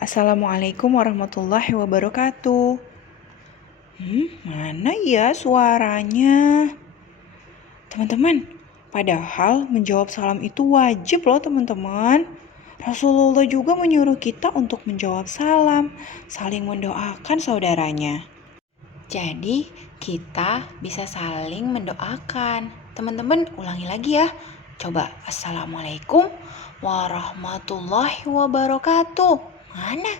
Assalamualaikum warahmatullahi wabarakatuh. Mana ya suaranya? Teman-teman, padahal menjawab salam itu wajib loh teman-teman. Rasulullah juga menyuruh kita untuk menjawab salam, saling mendoakan saudaranya. Jadi kita bisa saling mendoakan. Teman-teman ulangi lagi ya. Coba, Assalamualaikum warahmatullahi wabarakatuh. Mana?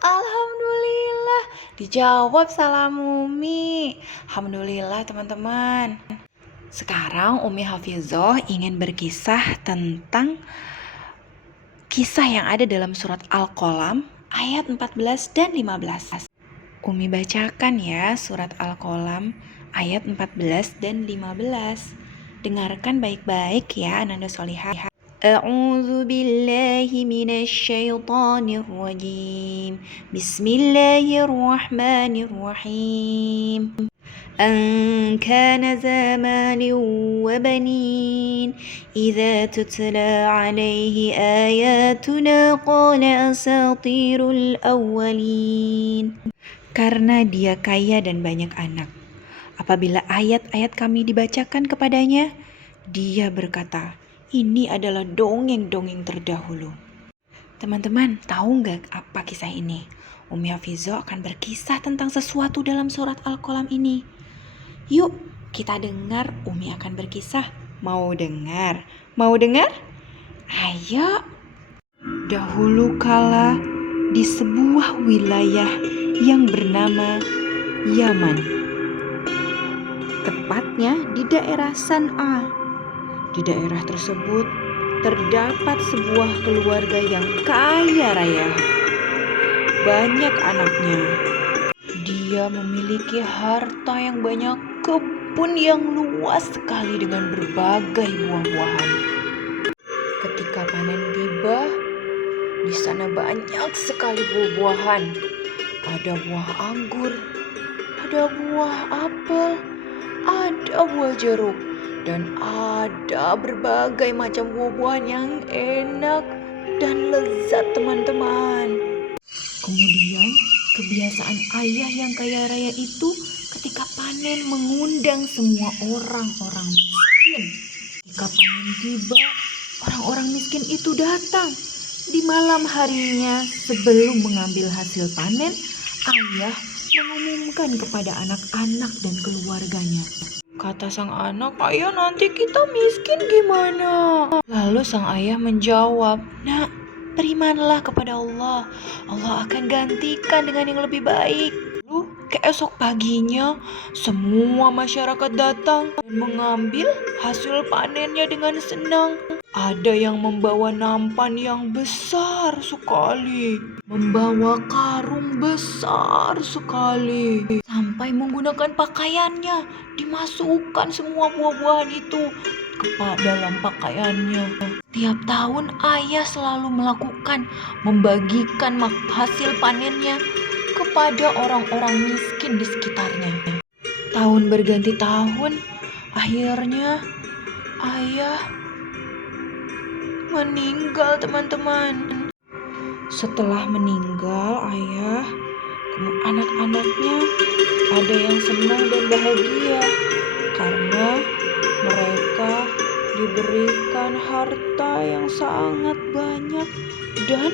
Alhamdulillah, dijawab salam Umi. Alhamdulillah teman-teman. Sekarang Umi Hafizah ingin berkisah tentang kisah yang ada dalam surat Al-Qalam ayat 14 dan 15. Umi bacakan ya surat Al-Qalam ayat 14 dan 15. Dengarkan baik-baik ya Ananda Solihah. A'udzu billahi minasy syaithanir rajim. Bismillahirrahmanirrahim. An kana zamanin wa banin idza tutla alaihi ayatuna qala asatirul awwalin. Karena dia kaya dan banyak anak. Apabila ayat-ayat kami dibacakan kepadanya, dia berkata, ini adalah dongeng-dongeng terdahulu. Teman-teman, tahu nggak apa kisah ini? Umi Hafizah akan berkisah tentang sesuatu dalam surat Al-Qalam ini. Yuk, kita dengar Umi akan berkisah. Mau dengar? Mau dengar? Ayo. Dahulu kala di sebuah wilayah yang bernama Yaman. Tepatnya di daerah San'a. Di daerah tersebut terdapat sebuah keluarga yang kaya raya. Banyak anaknya. Dia memiliki harta yang banyak, kebun yang luas sekali dengan berbagai buah-buahan. Ketika panen tiba, di sana banyak sekali buah-buahan. Ada buah anggur, ada buah apel, ada buah jeruk, dan ada berbagai macam buah-buahan yang enak dan lezat teman-teman. Kemudian kebiasaan ayah yang kaya raya itu ketika panen mengundang semua orang-orang miskin. Ketika panen tiba, orang-orang miskin itu datang. Di malam harinya sebelum mengambil hasil panen, ayah mengumumkan kepada anak-anak dan keluarganya. Kata sang anak, ayah nanti kita miskin gimana? Lalu sang ayah menjawab, nak, berimanlah kepada Allah. Allah akan gantikan dengan yang lebih baik. Lalu keesok paginya, semua masyarakat datang dan mengambil hasil panennya dengan senang. Ada yang membawa nampan yang besar sekali, membawa karung besar sekali, sampai menggunakan pakaiannya, dimasukkan semua buah-buahan itu ke dalam pakaiannya. Tiap tahun ayah selalu melakukan membagikan hasil panennya kepada orang-orang miskin di sekitarnya. Tahun berganti tahun, akhirnya ayah meninggal teman-teman. Setelah meninggal ayah, anak-anaknya ada yang senang dan bahagia karena mereka diberikan harta yang sangat banyak dan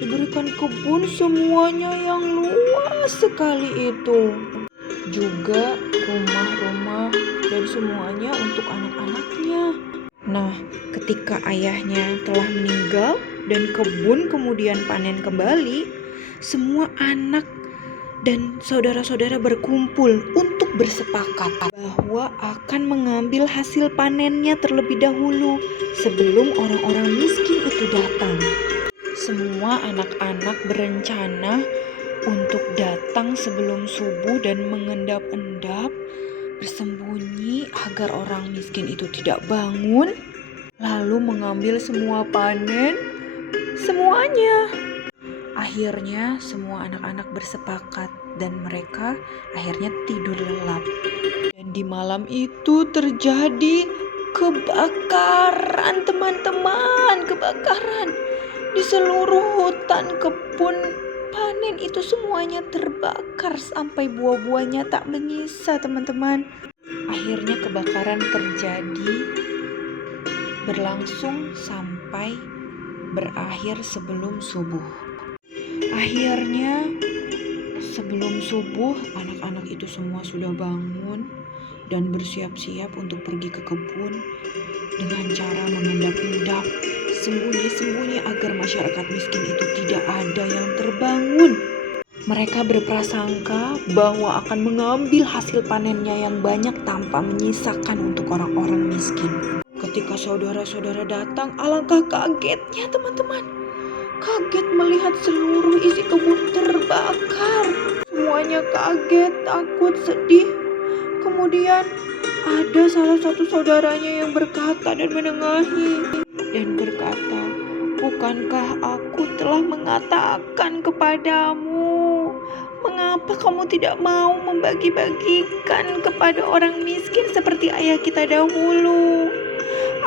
diberikan kebun semuanya yang luas sekali itu. Juga rumah-rumah dan semuanya untuk anak-anaknya. Nah, ketika ayahnya telah meninggal dan kebun kemudian panen kembali, semua anak dan saudara-saudara berkumpul untuk bersepakat bahwa akan mengambil hasil panennya terlebih dahulu sebelum orang-orang miskin itu datang. Semua anak-anak berencana untuk datang sebelum subuh dan mengendap-endap, bersembunyi agar orang miskin itu tidak bangun, lalu mengambil semua panen, semuanya. Akhirnya semua anak-anak bersepakat dan mereka akhirnya tidur lelap. Dan di malam itu terjadi kebakaran teman-teman, kebakaran di seluruh hutan, kebun, panen itu semuanya terbakar sampai buah-buahnya tak menyisa, teman-teman. Akhirnya kebakaran terjadi, berlangsung sampai berakhir sebelum subuh. Akhirnya sebelum subuh anak-anak itu semua sudah bangun dan bersiap-siap untuk pergi ke kebun dengan cara mengendap-endap, sembunyi-sembunyi agar masyarakat miskin itu tidak ada yang terbangun. Mereka berprasangka bahwa akan mengambil hasil panennya yang banyak tanpa menyisakan untuk orang-orang miskin. Ketika saudara-saudara datang, alangkah kagetnya teman-teman. Kaget melihat seluruh isi kebun terbakar. Semuanya kaget, takut, sedih. Kemudian ada salah satu saudaranya yang berkata dan menengahi dan berkata, "Bukankah aku telah mengatakan kepadamu, mengapa kamu tidak mau membagi-bagikan kepada orang miskin seperti ayah kita dahulu?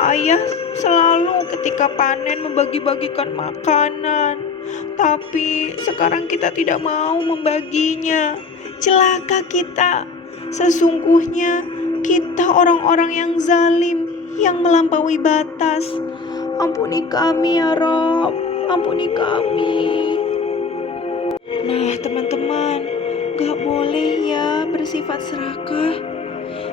Ayah selalu ketika panen membagi-bagikan makanan, tapi sekarang kita tidak mau membaginya. Celaka kita. Sesungguhnya kita orang-orang yang zalim, yang melampaui batas. Ampuni kami ya Rob, ampuni kami." Nah teman-teman, gak boleh ya bersifat serakah,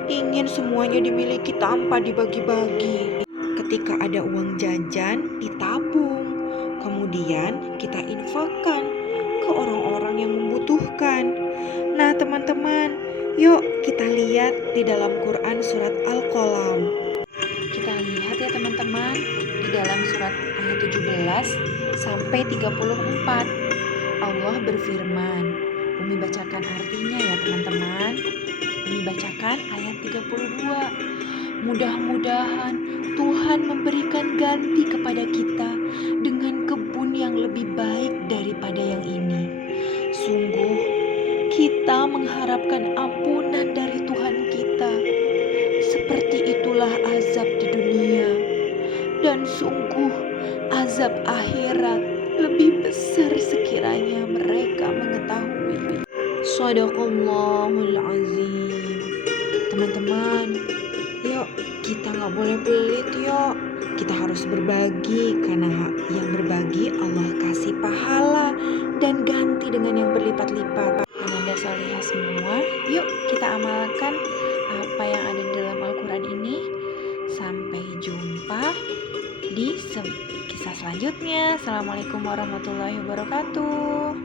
ingin semuanya dimiliki tanpa dibagi-bagi. Ketika ada uang jajan, ditabung, kemudian kita infakkan ke orang-orang yang membutuhkan. Nah teman-teman, yuk kita lihat di dalam Quran surat Al-Qalam. Kita lihat ya teman-teman, di dalam surat ayat 17 sampai 34. Allah berfirman, Umi bacakan artinya ya teman-teman. Umi bacakan ayat 32. Mudah-mudahan Tuhan memberikan ganti kepada kita dengan kebun yang lebih baik daripada yang ini. Sungguh kita mengharapkan ampunan dari Tuhan kita. Seperti itulah azab di dunia. Dan sungguh azab akhirat lebih besar sekiranya mereka mengetahui. Shadaqallahul azim. Teman-teman, yuk kita gak boleh pelit yuk. Kita harus berbagi, karena yang berbagi Allah kasih pahala dan ganti dengan yang berlipat-lipat. Ananda salihah semua, yuk kita amalkan apa yang ada di dalam Al-Quran ini. Sampai jumpa di kisah selanjutnya. Assalamualaikum warahmatullahi wabarakatuh.